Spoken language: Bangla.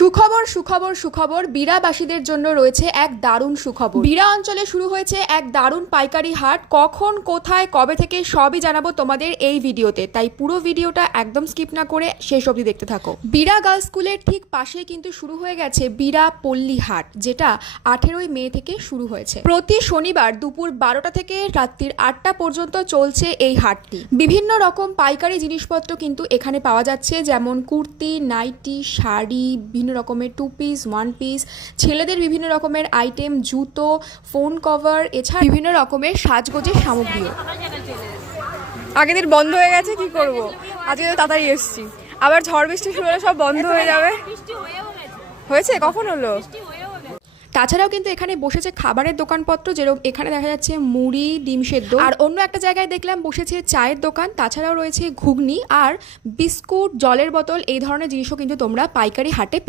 সুখবর সুখবর সুখবর বিড়াবাসীদের জন্য রয়েছে এক দারুণ সুখবর। বিড়া অঞ্চলে শুরু হয়েছে এক দারুণ পাইকারি হাট। কখন, কোথায়, কবে থেকে সবই জানাবো তোমাদের এই ভিডিওতে, তাই পুরো ভিডিওটা একদম স্কিপ না করে শেষ অবধি দেখতে থাকো। বিড়া গার্লস স্কুলের ঠিক পাশেই কিন্তু শুরু হয়ে গেছে বিড়া পল্লী হাট, যেটা 18ই মে থেকে শুরু হয়েছে। প্রতি শনিবার দুপুর 12টা থেকে রাত্রির 8টা পর্যন্ত চলছে এই হাটটি। বিভিন্ন রকম পাইকারি জিনিসপত্র কিন্তু এখানে পাওয়া যাচ্ছে, যেমন কুর্তি, নাইটি, শাড়ি, বিভিন্ন রকমের 2 পিস, 1 পিস, ছেলেদের বিভিন্ন রকমের আইটেম, জুতো, ফোন কভার, এছাড়া বিভিন্ন রকমের সাজগোজের সামগ্রীও। আগের দিন বন্ধ হয়ে গেছে, কি করব, আজকে তো তাড়াতাড়ি এসেছি। আবার ঝড় বৃষ্টি শুরু হলে সব বন্ধ হয়ে যাবে। হয়েছে? কখন হলো? তাছাড়াও কিন্তু এখানে বসেছে খাবারের দোকানপত্র, যেরকম এখানে দেখা যাচ্ছে মুড়ি, ডিম সেদ্ধ, আর অন্য একটা জায়গায় দেখলাম বসেছে চায়ের দোকান। তাছাড়াও রয়েছে ঘুগনি আর বিস্কুট, জলের বোতল, এই ধরনের জিনিসও কিন্তু তোমরা পাইকারি হাটে